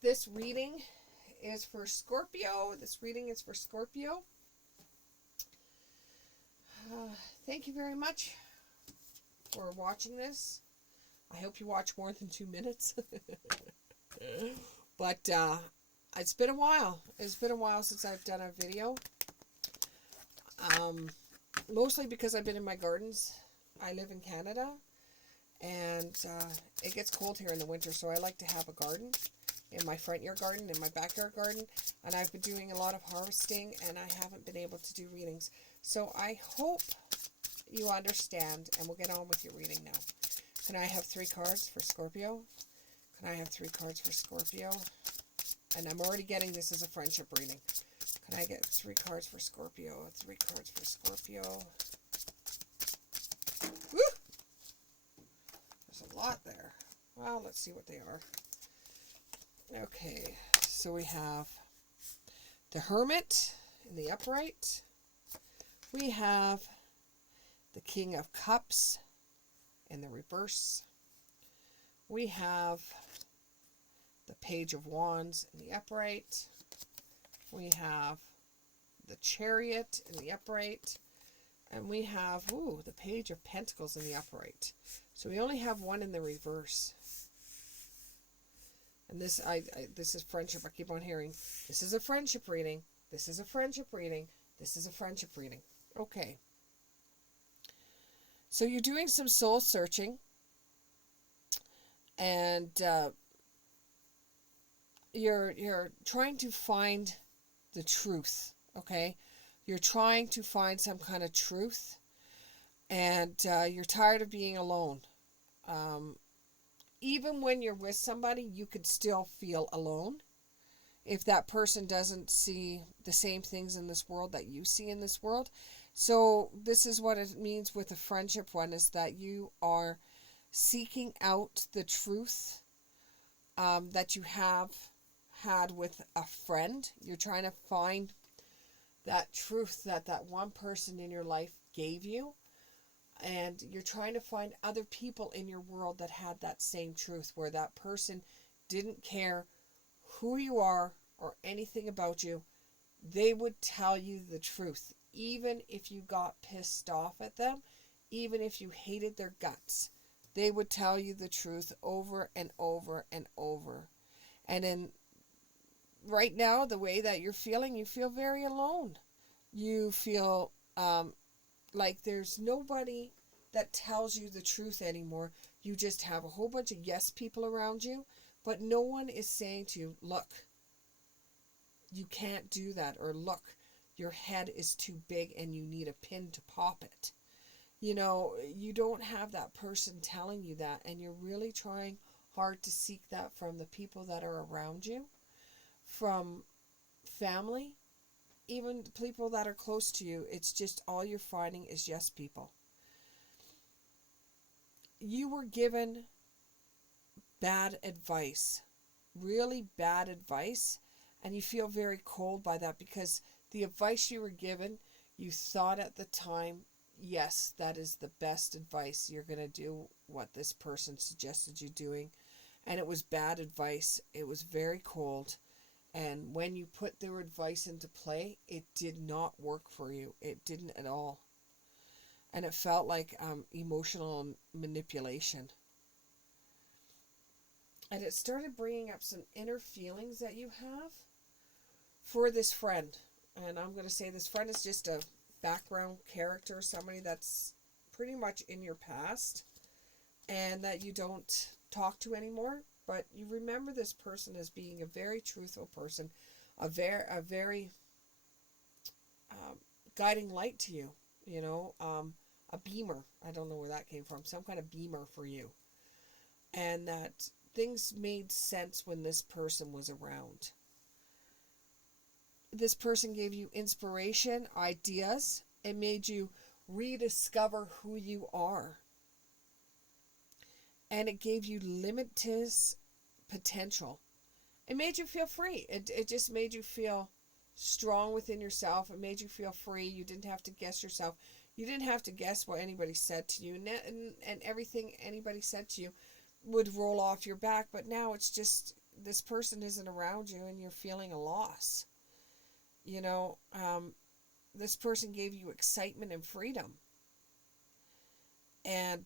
This reading is for Scorpio. This reading is for Scorpio. Thank you very much for watching this. I hope you watch more than 2 minutes. But it's been a while. It's been a while since I've done a video. Mostly because I've been in my gardens. I live in Canada. And it gets cold here in the winter, so I like to have a garden. In my front yard garden, in my backyard garden. And I've been doing a lot of harvesting, and I haven't been able to do readings. So I hope you understand, and we'll get on with your reading now. Can I have 3 cards for Scorpio? Can I have 3 cards for Scorpio? And I'm already getting this as a friendship reading. Can I get 3 cards for Scorpio? 3 cards for Scorpio. Woo! There's a lot there. Well, let's see what they are. Okay, so we have the Hermit in the upright. We have the King of Cups in the reverse. We have the Page of Wands in the upright. We have the Chariot in the upright. And we have, the Page of Pentacles in the upright. So we only have one in the reverse. And this, this is friendship. I keep on hearing, this is a friendship reading. This is a friendship reading. This is a friendship reading. Okay. So you're doing some soul searching. And you're trying to find the truth. Okay. You're trying to find some kind of truth. And you're tired of being alone. Even when you're with somebody, you could still feel alone if that person doesn't see the same things in this world that you see in this world. So this is what it means with a friendship one, is that you are seeking out the truth that you have had with a friend. You're trying to find that truth that one person in your life gave you. And you're trying to find other people in your world that had that same truth, where that person didn't care who you are or anything about you. They would tell you the truth, even if you got pissed off at them, even if you hated their guts. They would tell you the truth over and over and over. And in right now, the way that you're feeling, you feel very alone. You feel like there's nobody that tells you the truth anymore. You just have a whole bunch of yes people around you, but no one is saying to you, look, you can't do that, or look, your head is too big and you need a pin to pop it. You know, you don't have that person telling you that, and you're really trying hard to seek that from the people that are around you, from family, even people that are close to you. It's just all you're finding is yes people. You were given bad advice, really bad advice, and you feel very cold by that, because the advice you were given, you thought at the time, yes, that is the best advice. You're going to do what this person suggested you doing, and it was bad advice. It was very cold. And when you put their advice into play, it did not work for you. It didn't at all. And it felt like emotional manipulation. And it started bringing up some inner feelings that you have for this friend. And I'm going to say this friend is just a background character, somebody that's pretty much in your past and that you don't talk to anymore. But you remember this person as being a very truthful person, a very guiding light to you, you know, a beamer. I don't know where that came from, some kind of beamer for you. And that things made sense when this person was around. This person gave you inspiration, ideas. It made you rediscover who you are. And it gave you limitless potential. It made you feel free. It just made you feel strong within yourself. It made you feel free. You didn't have to guess yourself. You didn't have to guess what anybody said to you. And everything anybody said to you would roll off your back. But now it's just this person isn't around you and you're feeling a loss. You know, this person gave you excitement and freedom. And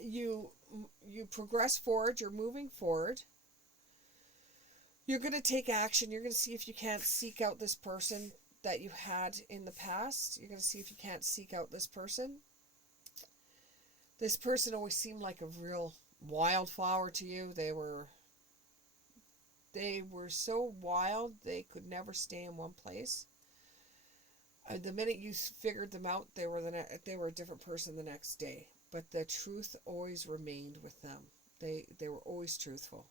you progress forward, you're moving forward. You're going to take action. You're going to see if you can't seek out this person that you had in the past. You're going to see if you can't seek out this person. This person always seemed like a real wildflower to you. They were so wild, they could never stay in one place. The minute you figured them out, they were a different person the next day. But the truth always remained with them. They were always truthful.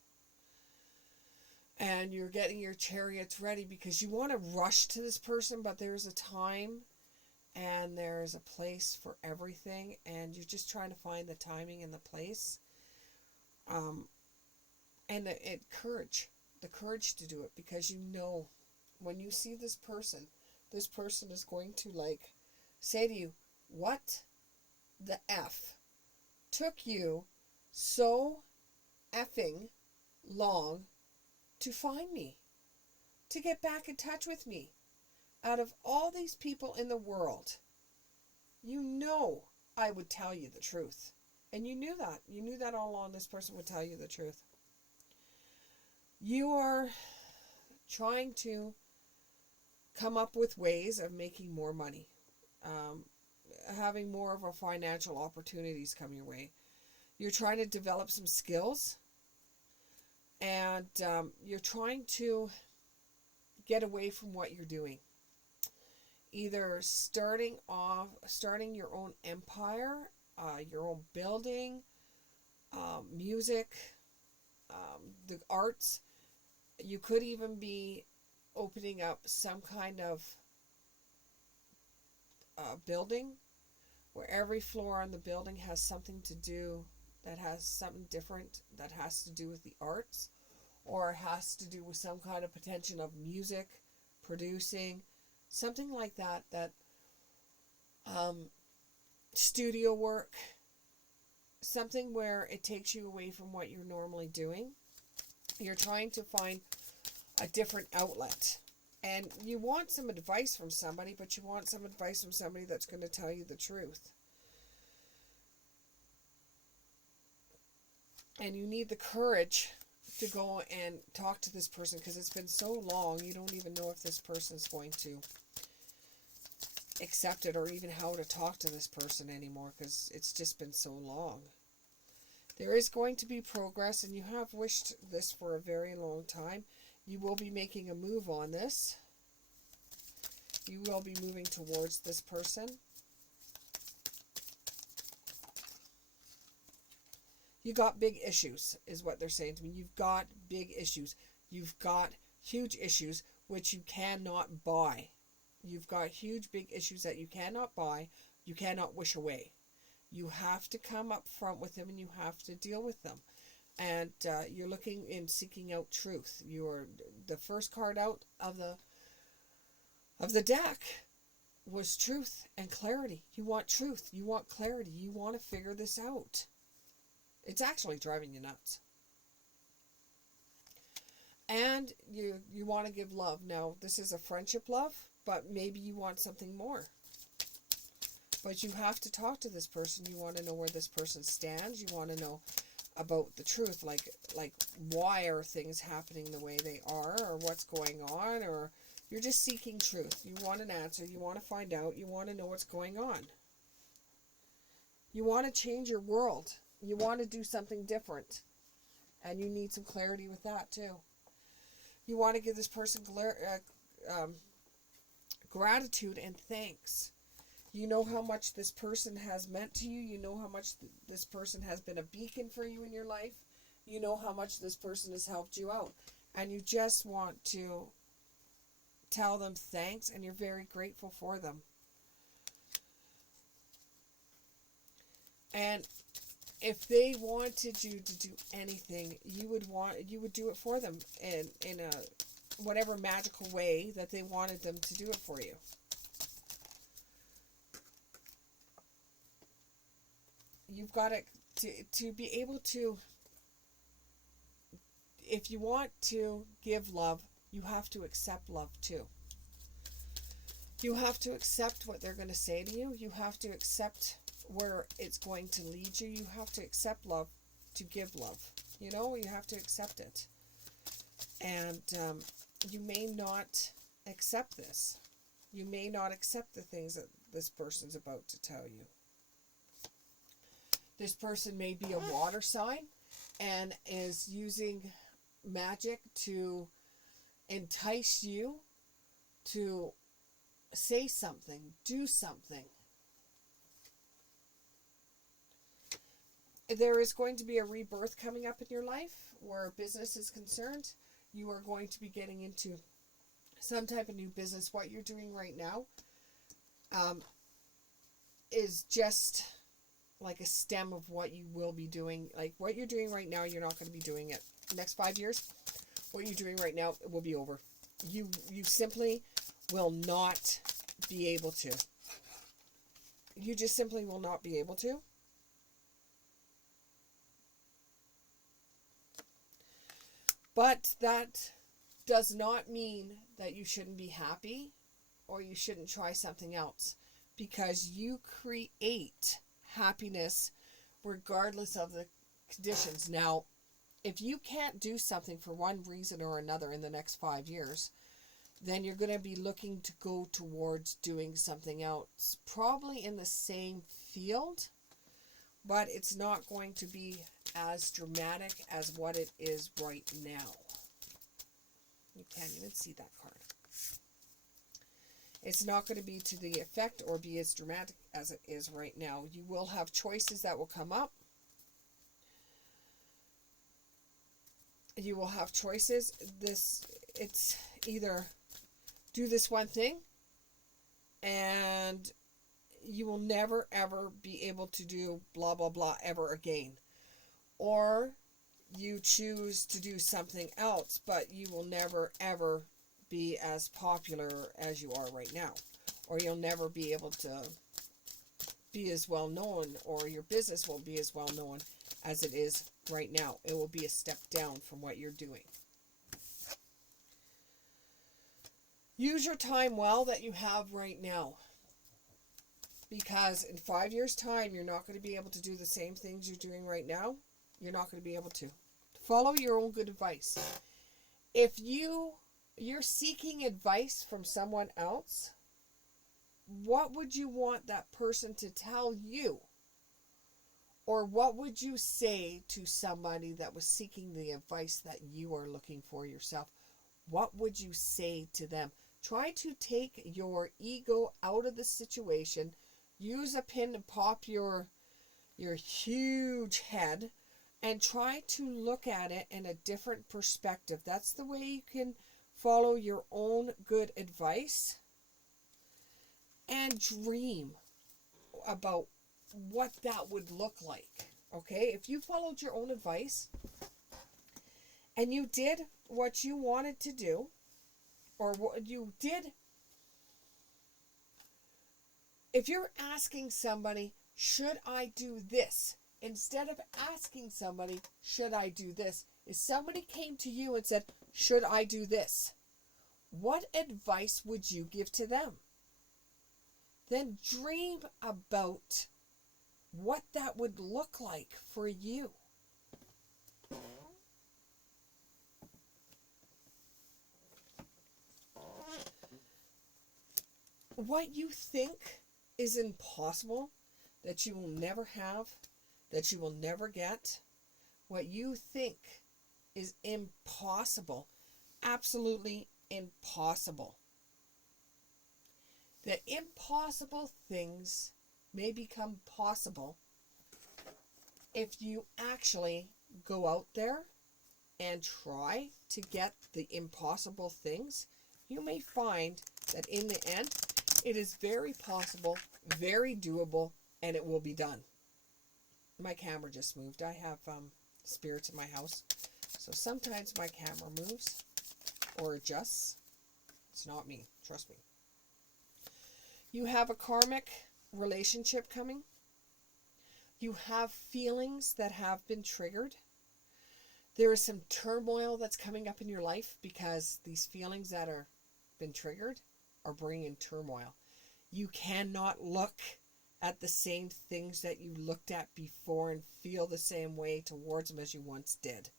And you're getting your chariots ready because you want to rush to this person, but there's a time and there's a place for everything, and you're just trying to find the timing and the place. And the courage to do it, because you know when you see this person is going to like say to you, what the F took you so effing long to find me, to get back in touch with me? Out of all these people in the world, you know I would tell you the truth. And you knew that. You knew that all along. This person would tell you the truth. You are trying to come up with ways of making more money, having more of a financial opportunities come your way. You're trying to develop some skills, and you're trying to get away from what you're doing. Either starting your own empire, your own building, music, the arts. You could even be opening up some kind of building where every floor on the building has something to do, that has something different, that has to do with the arts, or has to do with some kind of potential of music, producing, something like that, studio work, something where it takes you away from what you're normally doing. You're trying to find a different outlet. And you want some advice from somebody, but you want some advice from somebody that's going to tell you the truth. And you need the courage to go and talk to this person, because it's been so long, you don't even know if this person's going to accept it, or even how to talk to this person anymore, because it's just been so long. There is going to be progress, and you have wished this for a very long time. You will be making a move on this. You will be moving towards this person. You got big issues, is what they're saying to me. You've got big issues. You've got huge issues which you cannot buy. You've got huge, big issues that you cannot buy. You cannot wish away. You have to come up front with them, and you have to deal with them. And you're looking and seeking out truth. You're the first card out of the deck was truth and clarity. You want truth. You want clarity. You want to figure this out. It's actually driving you nuts. And you want to give love. Now, this is a friendship love, but maybe you want something more. But you have to talk to this person. You want to know where this person stands. You want to know about the truth, like why are things happening the way they are, or what's going on, or you're just seeking truth. You want an answer. You want to find out. You want to know what's going on. You want to change your world. You want to do something different, and you need some clarity with that too. You want to give this person gratitude and thanks. You know how much this person has meant to you. You know how much this person has been a beacon for you in your life. You know how much this person has helped you out. And you just want to tell them thanks, and you're very grateful for them. And if they wanted you to do anything, you would do it for them in a whatever magical way that they wanted them to do it for you. You've got to be able to if you want to give love, you have to accept love too. You have to accept what they're going to say to you. You have to accept where it's going to lead you. You have to accept love to give love. You know, you have to accept it. And you may not accept this. You may not accept the things that this person's about to tell you. This person may be a water sign and is using magic to entice you to say something, do something. There is going to be a rebirth coming up in your life where business is concerned. You are going to be getting into some type of new business. What you're doing right now is just like a stem of what you will be doing. Like what you're doing right now, you're not going to be doing it. Next 5 years, what you're doing right now, it will be over. You simply will not be able to. You just simply will not be able to. But that does not mean that you shouldn't be happy or you shouldn't try something else, because you create happiness regardless of the conditions. Now, if you can't do something for one reason or another in the next 5 years, then you're going to be looking to go towards doing something else, probably in the same field, but it's not going to be as dramatic as what it is right now. You can't even see that card. It's not going to be to the effect or be as dramatic as it is right now. You will have choices that will come up. You will have choices. It's either do this one thing and you will never ever be able to do blah blah blah ever again, or you choose to do something else but you will never ever be as popular as you are right now, or you'll never be able to be as well known, or your business won't be as well known as it is right now. It will be a step down from what you're doing. Use your time well that you have right now, because in 5 years' time, you're not going to be able to do the same things you're doing right now. You're not going to be able to. Follow your own good advice. If you're seeking advice from someone else, what would you want that person to tell you? Or what would you say to somebody that was seeking the advice that you are looking for yourself? What would you say to them? Try to take your ego out of the situation. Use a pin to pop your huge head and try to look at it in a different perspective. That's the way you can follow your own good advice and dream about what that would look like. Okay? If you followed your own advice and you did what you wanted to do, or what you did, if you're asking somebody, should I do this? Instead of asking somebody, should I do this? If somebody came to you and said, should I do this? What advice would you give to them? Then dream about what that would look like for you. What you think is impossible, that you will never have, that you will never get, what you think is impossible, absolutely impossible. That impossible things may become possible if you actually go out there and try to get the impossible things. You may find that in the end, it is very possible, very doable, and it will be done. My camera just moved. I have spirits in my house, so sometimes my camera moves or adjusts. It's not me, trust me. You have a karmic relationship coming. You have feelings that have been triggered. There is some turmoil that's coming up in your life because these feelings that are been triggered are bringing turmoil. You cannot look at the same things that you looked at before and feel the same way towards them as you once did.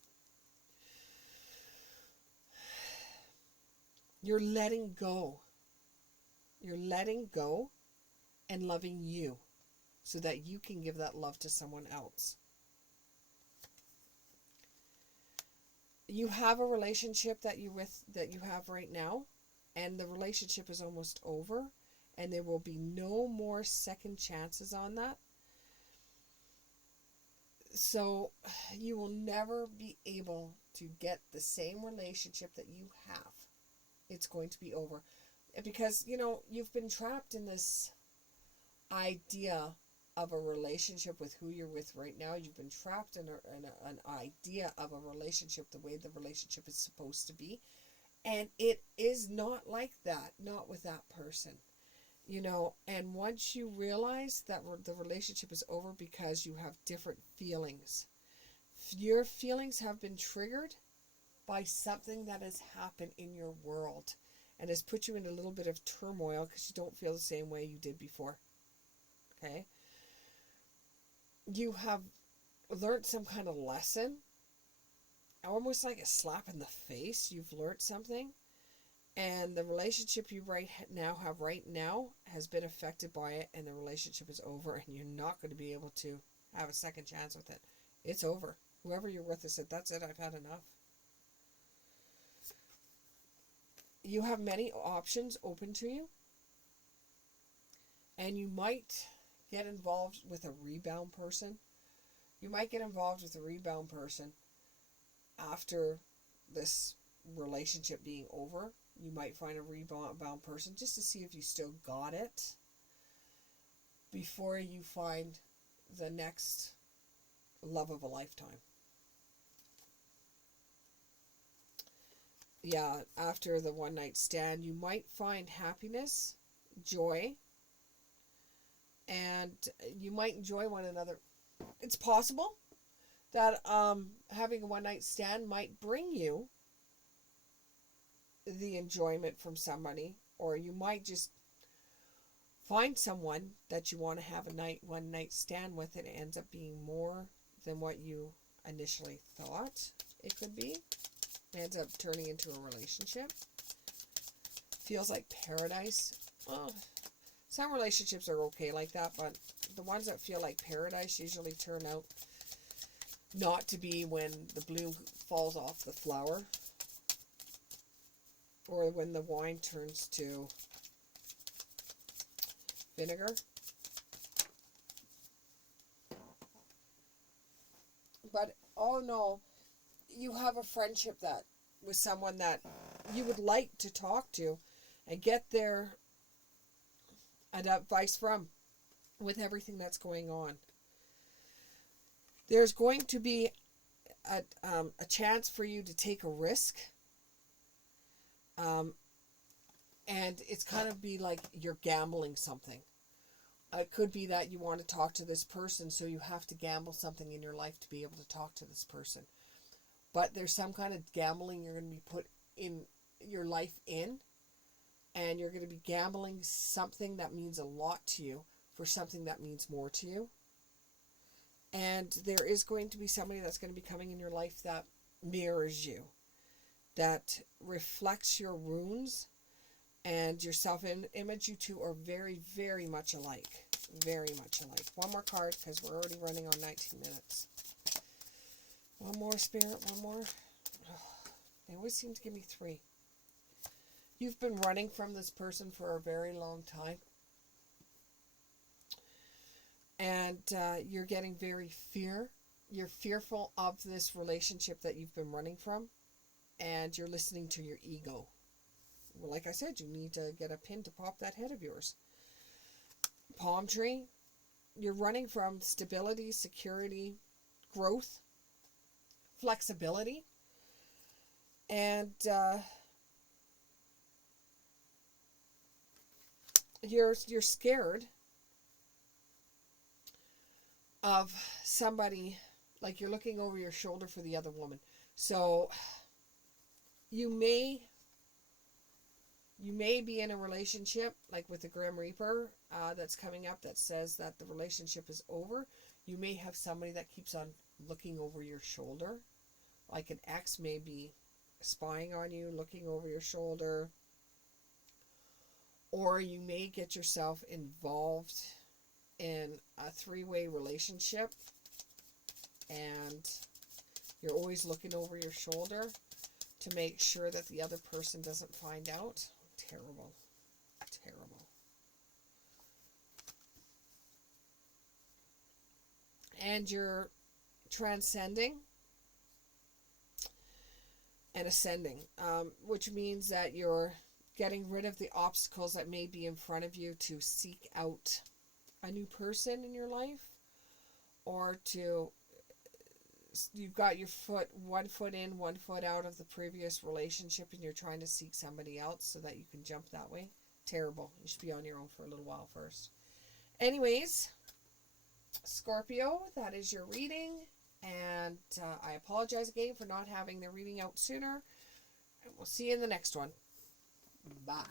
You're letting go. You're letting go and loving you so that you can give that love to someone else. You have a relationship that you have right now, and the relationship is almost over, and there will be no more second chances on that. So you will never be able to get the same relationship that you have. It's going to be over. Because, you've been trapped in this idea of a relationship with who you're with right now. You've been trapped in an idea of a relationship the way the relationship is supposed to be. And it is not like that, not with that person. And once you realize that the relationship is over because you have different feelings, your feelings have been triggered by something that has happened in your world and has put you in a little bit of turmoil because you don't feel the same way you did before. Okay? You have learned some kind of lesson, almost like a slap in the face. You've learned something, and the relationship you have right now has been affected by it, and the relationship is over, and you're not going to be able to have a second chance with it. It's over. Whoever you're with has said, that's it, I've had enough. You have many options open to you, and you might get involved with a rebound person. You might get involved with a rebound person after this relationship being over. You might find a rebound person just to see if you still got it before you find the next love of a lifetime. Yeah, after the one night stand, you might find happiness, joy, and you might enjoy one another. It's possible that having a one night stand might bring you the enjoyment from somebody, or you might just find someone that you want to have a one night stand with, and it ends up being more than what you initially thought it could be. It ends up turning into a relationship. Feels like paradise. Oh, some relationships are okay like that, but the ones that feel like paradise usually turn out not to be when the bloom falls off the flower, or when the wine turns to vinegar. But all in all, you have a friendship that with someone that you would like to talk to and get their advice from with everything that's going on. There's going to be a chance for you to take a risk. And it's kind of be like you're gambling something. It could be that you want to talk to this person, so you have to gamble something in your life to be able to talk to this person. But there's some kind of gambling you're going to be put in your life in, and you're going to be gambling something that means a lot to you for something that means more to you. And there is going to be somebody that's going to be coming in your life that mirrors you, that reflects your wounds and your self-image. You two are very, very much alike. Very much alike. One more card, because we're already running on 19 minutes. One more, Spirit, one more. They always seem to give me 3. You've been running from this person for a very long time. And you're getting you're fearful of this relationship that you've been running from. And you're listening to your ego. Well, like I said, you need to get a pin to pop that head of yours. Palm tree. You're running from stability, security, growth, flexibility. And you're scared of somebody, like you're looking over your shoulder for the other woman. So you may be in a relationship like with the Grim Reaper that's coming up that says that the relationship is over. You may have somebody that keeps on looking over your shoulder. Like an ex may be spying on you, looking over your shoulder. Or you may get yourself involved in a three-way relationship and you're always looking over your shoulder to make sure that the other person doesn't find out. Terrible. Terrible. And you're transcending and ascending, which means that you're getting rid of the obstacles that may be in front of you to seek out a new person in your life, or you've got your one foot in, one foot out of the previous relationship and you're trying to seek somebody else so that you can jump that way. Terrible. You should be on your own for a little while first. Anyways, Scorpio, that is your reading, and I apologize again for not having the reading out sooner, and we'll see you in the next one. Bye.